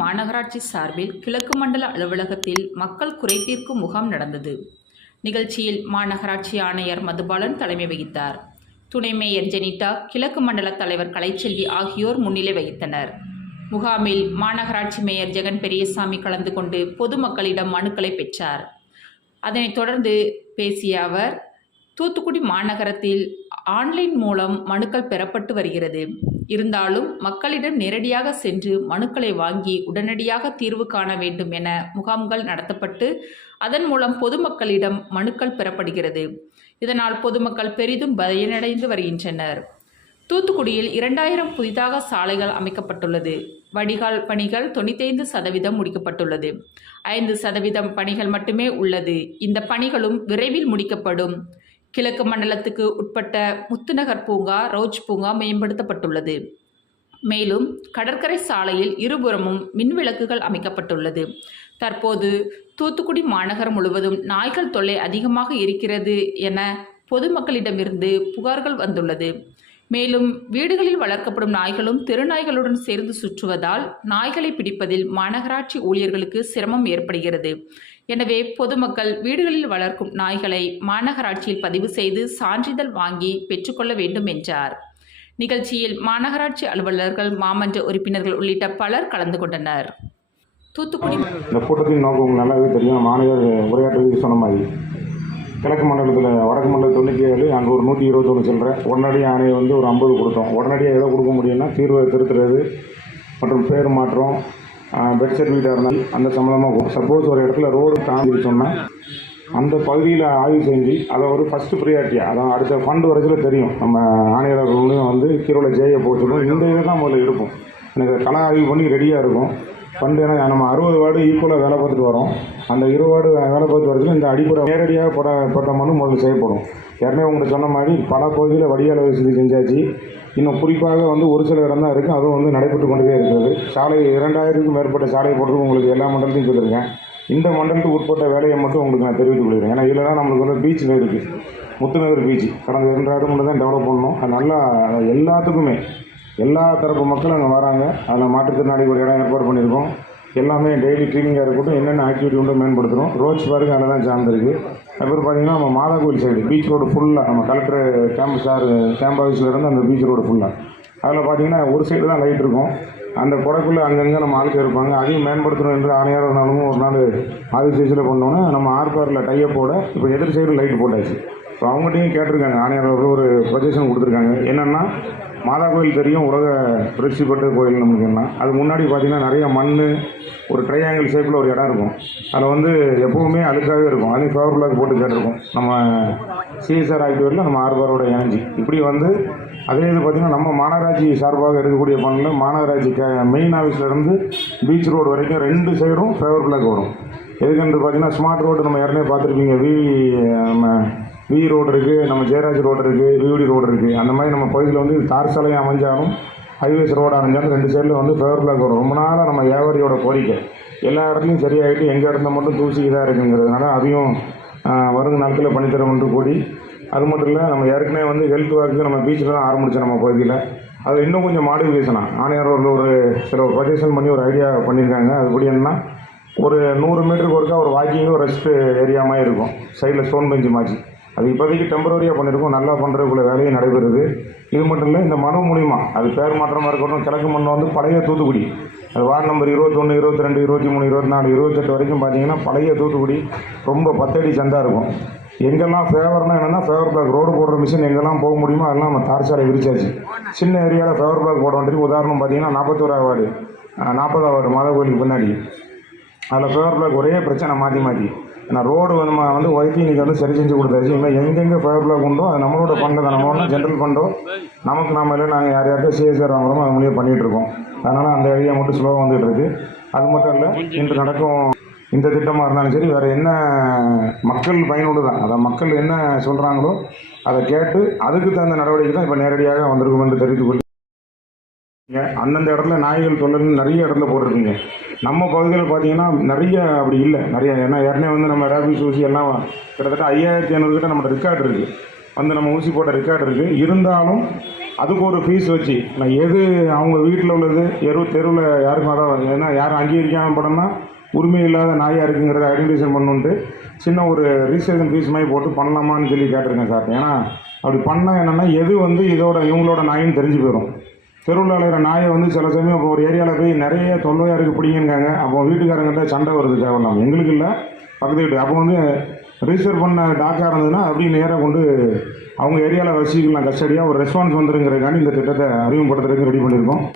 மாநகராட்சி சார்பில் கிழக்கு மண்டல அலுவலகத்தில் மக்கள் குறைதீர்க்கும் முகாம் நடந்தது. நிகழ்ச்சியில் மாநகராட்சி ஆணையர் மதுபாலன் தலைமை வகித்தார். துணை மேயர் ஜெனிட்டா, கிழக்கு மண்டல தலைவர் கலைச்செல்வி ஆகியோர் முன்னிலை வகித்தனர். முகாமில் மாநகராட்சி மேயர் ஜெகன் பெரியசாமி கலந்து கொண்டு பொதுமக்களிடம் மனுக்களை பெற்றார். அதனைத் தொடர்ந்து பேசிய அவர், தூத்துக்குடி மாநகரத்தில் ஆன்லைன் மூலம் மனுக்கள் பெறப்பட்டு வருகிறது. இருந்தாலும் மக்களிடம் நேரடியாக சென்று மனுக்களை வாங்கி உடனடியாக தீர்வு காண வேண்டும் என முகாம்கள் நடத்தப்பட்டு அதன் மூலம் பொதுமக்களிடம் மனுக்கள் பெறப்படுகிறது. இதனால் பொதுமக்கள் பெரிதும் பயனடைந்து வருகின்றனர். தூத்துக்குடியில் 2000 புதிதாக சாலைகள் அமைக்கப்பட்டுள்ளது. வடிகால் பணிகள் 95% முடிக்கப்பட்டுள்ளது. 5% பணிகள் மட்டுமே உள்ளது. இந்த பணிகளும் விரைவில் முடிக்கப்படும். கிழக்கு மண்டலத்துக்கு உட்பட்ட முத்துநகர் பூங்கா, ரோஜ் பூங்கா மேம்படுத்தப்பட்டுள்ளது. மேலும் கடற்கரை சாலையில் இருபுறமும் மின் விளக்குகள் அமைக்கப்பட்டுள்ளது. தற்போது தூத்துக்குடி மாநகரம் முழுவதும் நாய்கள் தொல்லை அதிகமாக இருக்கிறது என பொதுமக்களிடமிருந்து புகார்கள் வந்துள்ளது. மேலும் வீடுகளில் வளர்க்கப்படும் நாய்களும் தெருநாய்களுடன் சேர்ந்து சுற்றுவதால் நாய்களை பிடிப்பதில் மாநகராட்சி ஊழியர்களுக்கு சிரமம் ஏற்படுகிறது. எனவே பொதுமக்கள் வீடுகளில் வளர்க்கும் நாய்களை மாநகராட்சியில் பதிவு செய்து சான்றிதழ் வாங்கி பெற்றுக்கொள்ள வேண்டும் என்றார். நிகழ்ச்சியில் மாநகராட்சி அலுவலர்கள், மாமன்ற உறுப்பினர்கள் உள்ளிட்ட பலர் கலந்து கொண்டனர். தூத்துக்குடி இந்த கூட்டத்தின் நோக்கம் நல்லாவே தெரியும். மாநகர் உரையாற்றுவதற்கு சொன்ன மாதிரி கிழக்கு மண்டலத்தில் வடக்கு மண்டலம் 97, அங்கே ஒரு 121 சில்லற உடனடி ஆணையை ஒரு 50 கொடுத்தோம். உடனடியாக எதை கொடுக்க முடியும்னா தீர்வை திருத்துறது மற்றும் பேர் மாற்றம், பெட் சர்டிஃபிகேட்டாக இருந்தால் அந்த சம்மந்தமாக. சப்போஸ் ஒரு இடத்துல ரோடு தாண்டி சொன்னால் அந்த பகுதியில் ஆய்வு செஞ்சு அதை ஃபஸ்ட்டு ப்ரியாரிட்டியாக, அதான் அடுத்த ஃபண்டு வரைச்சில் தெரியும். நம்ம ஆணையர்களும் கீரோட ஜேயை போக சொல்லுவோம். இந்த இதை தான் முதல்ல இருக்கும். எனக்கு கள ஆய்வு பண்ணி ரெடியாக இருக்கும் ஃபண்டு. ஏன்னா நம்ம 60 வார்டு ஈக்குவலாக வேலை பார்த்துட்டு வரோம். அந்த 20 வார்டு வேலை பார்த்து வரதுல இந்த அடிப்படை நேரடியாக போட்ட மனு முதல்ல செய்யப்படும். ஏற்கனவே உங்களுக்கு சொன்ன மாதிரி பல பகுதியில் வடிகால் வசதி செஞ்சாச்சு. இன்னும் குறிப்பாக ஒரு சில இடம் தான் இருக்குது. அதுவும் நடைபெற்று கொண்டே இருக்கிறது. சாலை 2000க்கும் மேற்பட்ட சாலை போடுறது உங்களுக்கு எல்லா மண்டலத்தையும் சொல்லியிருக்கேன். இந்த மண்டலத்துக்கு உட்பட்ட வேலையை மட்டும் உங்களுக்கு நான் தெரிவித்துக் கொள்கிறேன். ஏன்னா இதில் தான் நம்மளுக்கு பீச்சில் இருக்குது. முத்துநகர் பீச் கடந்த 2 ஆண்டு மட்டும் தான் டெவலப் பண்ணணும். அது நல்லா எல்லாத்துக்குமே எல்லா தரப்பு மக்களும் அங்கே வராங்க. அதில் மாற்றுத்திறனாளிக்கு ஒரு இடம் ஏற்பாடு பண்ணியிருக்கோம். எல்லாமே டெய்லி க்ளீனிங்காக இருக்கட்டும், என்னென்ன ஆக்டிவிட்டி மேம்படுத்துகிறோம். ரோட்ஸ் பாருங்க அதில் தான் சார்ந்திருக்கு. அப்புறம் பார்த்தீங்கன்னா நம்ம மாதா கோயில் சைடு பீச் ரோடு ஃபுல்லாக, நம்ம கலெக்டர் கேம்ப் ஆஃபீஸ்லேருந்து அந்த பீச் ரோடு ஃபுல்லாக அதில் பார்த்தீங்கன்னா ஒரு சைடு தான் லைட் இருக்கும். அந்த கொடைக்குள்ளே அங்கங்கே நம்ம ஆளுக்கு இருப்பாங்க. அதையும் மேம்படுத்தணும் என்று ஆணையார் ஒரு நாள் ஆஃபீஸில் பண்ணோன்னே நம்ம ஆர்பாரில் டைப்போட இப்போ எதிர் சைடு லைட்டு போட்டாச்சு. இப்போ அவங்ககிட்டையும் கேட்டிருக்காங்க. ஆணையார் ஒரு ப்ரொஜெக்ஷன் கொடுத்துருக்காங்க. என்னென்னா மாதா கோயில் தெரியும், உலக பிரசித்தி பெற்ற கோயில் நமக்கு. என்ன அது முன்னாடி பார்த்திங்கன்னா நிறைய மண், ஒரு ட்ரையாங்கிள் ஷேப்பில் ஒரு இடம் இருக்கும். அதில் எப்போவுமே அழுக்காகவே இருக்கும். அதையும் ஃபேவர் பிளாக் போட்டு கேட்டிருக்கோம். நம்ம சிஎஸ்ஆர் ஆக்டிவிட்டியில் நம்ம ஆர்பாரோட இணைஞ்சி இப்படி அதே இது பார்த்திங்கன்னா நம்ம மாநகராட்சி சார்பாக இருக்கக்கூடிய பணியில் மாநகராட்சி மெயின் ஆஃபீஸ்லேருந்து பீச் ரோடு வரைக்கும் 2 சைடும் ஃபேவர் பிளாக் வரும். எதுக்குன்னு பார்த்திங்கன்னா ஸ்மார்ட் ரோடு நம்ம ஏற்கனவே பார்த்துருப்பீங்க. வி ரோடு இருக்குது, நம்ம ஜெயராஜ் ரோடு இருக்குது, விவிடி ரோடு இருக்குது. அந்த மாதிரி நம்ம பகுதியில் தார் சாலையும் அமைஞ்சாலும் ஹைவேஸ் ரோடு அமைஞ்சாலும் 2 சைடில் ஃபேவர் பிளாக் வரும். ரொம்ப நாளாக நம்ம வியாபாரியோட கோரிக்கை எல்லா இடத்துலையும் சரியாகிட்டு எங்கள் இடத்துல மட்டும் தூசி இதாக இருக்குங்கிறதுனால அதையும் வரும் நாட்களில் பண்ணித்தரோம் என்று கூடி. அது மட்டும் இல்லை, நம்ம ஏற்கனவே ஹெல்த் ஒர்க்கு நம்ம பீச்சில் தான் ஆரம்பித்தோம். நம்ம பகுதியில் அது இன்னும் கொஞ்சம் மாடிஃபிகேஷனாக ஆணையர் ஒரு சில ப்ரொஜெக்ஷன் பண்ணி ஒரு ஐடியா பண்ணியிருக்காங்க. அதுபடி என்னன்னா ஒரு 100 மீட்டருக்கு ஒருக்கா ஒரு வாக்கிங்கும் ரெஸ்ட் ஏரியா மாதிரி இருக்கும். சைடில் ஸ்டோன் பெஞ்சு மாற்றி அது இப்போதைக்கு டெம்பரரியாக பண்ணியிருக்கோம். நல்லா பண்ணுறதுக்குள்ள வேலையும் நடைபெறுது. இது மட்டும் இல்லை, இந்த மனு மூலிமா அது பேர் மாற்றமாக இருக்கட்டும். கிழக்கு மண்டலம் பழைய தூத்துக்குடி, அது வார்டு நம்பர் 21, 22, 23, 24, 28 வரைக்கும் பார்த்தீங்கன்னா பழைய தூத்துக்குடி ரொம்ப 10 அடி சந்தா இருக்கும். எங்கெல்லாம் ஃபேவர்னால் என்னென்னா ஃபேவர் பிளாக் ரோடு போடுற மிஷின் எங்கெல்லாம் போக முடியுமோ அதெல்லாம் நம்ம தார் சாலை விரிச்சாச்சு. சின்ன ஏரியாவில் ஃபேவர் பிளாக் போட வேண்டியது. உதாரணம் பார்த்தீங்கன்னா 41ஆவது வார்டு, 40ஆவது வார்டு மாதா கோயிலுக்கு பின்னாடி அதில் ஃபேவர் பிளாக் ஒரே பிரச்சனை மாற்றி ஏன்னா ரோடு நம்ம ஒய்ஃபி இன்றைக்கி சரி செஞ்சு கொடுத்தாச்சு. இன்னும் எங்கெங்கே ஃபேவர் பிளாக் உண்டோ அது நம்மளோட ஃபண்டை தான், நம்ம ஜென்ரல் ஃபண்டோ நமக்கு நாம இல்லை, நாங்கள் யார்கிட்ட சிஎஸ்ஆர் வாங்குறோமோ அது மூலியம் பண்ணிகிட்ருக்கோம். அதனால் அந்த ஐடியா மட்டும் ஸ்லோவாக வந்துகிட்ருக்கு. அது மட்டும் இல்லை, இன்று நடக்கும் இந்த திட்டமாக இருந்தாலும் சரி, வேறு என்ன மக்கள் பயனுள்ளது தான். அதை மக்கள் என்ன சொல்கிறாங்களோ அதை கேட்டு அதுக்கு தகுந்த நடவடிக்கை தான் இப்போ நேரடியாக வந்திருக்கும் என்று தெரிவித்துக் கொள்கிறேன். அந்தந்த இடத்துல நாய்கள் தொல்லைன்னு நிறைய இடத்துல போட்டிருக்கீங்க. நம்ம பகுதியில் பார்த்தீங்கன்னா நிறைய அப்படி இல்லை. நிறைய ஏன்னா ஏற்கனவே நம்ம ரேபிஸ் ஊசி எல்லாம் கிட்டத்தட்ட 5500 கிட்ட நம்ம ரெக்கார்டு இருக்குது. நம்ம ஊசி போட்ட ரெக்கார்டு இருக்குது. இருந்தாலும் அதுக்கு ஒரு ஃபீஸ் வச்சு நான் எது அவங்க வீட்டில் உள்ளது தெருவில் யாருக்கும் அதான் ஏன்னா யாரும் அங்கீகரிக்காமல் படம்னா உரிமை இல்லாத நாயாக இருக்குங்கிறத ஐடென்டிஃபிகேஷன் பண்ணுன்ட்டு சின்ன ஒரு ரிஜிஸ்ட்ரேஷன் ஃபீஸ் மாதிரி போட்டு பண்ணலாமான்னு சொல்லி கேட்டிருக்கேன் சார். ஏன்னா அப்படி பண்ணால் என்னென்னா எது வந்து இவங்களோட நாயின்னு தெரிஞ்சு போயிடும். தெருவில் அலைகிற நாயை வந்து சில சமயம் இப்போ ஒரு ஏரியாவில் போய் நிறைய தொல்லையாக இருக்குது பிடிங்கன்னு அப்போ வீட்டுக்காரங்கிட்ட சண்டை வருது தேவையில்லாமல் எங்களுக்கு இல்லை பக்கத்து வீட்டு. அப்போ வந்து ரிஜிஸ்டர் பண்ண டாக்காக இருந்ததுன்னா அப்படி நேராக கொண்டு அவங்க ஏரியாவில் வச்சுக்கலாம் கஸ்டடியாக ஒரு ரெஸ்பான்ஸ் வந்துருங்கிறதுக்காண்டி இந்த திட்டத்தை அறிமுகப்படுத்துறதுக்கு ரெடி பண்ணியிருக்கோம்.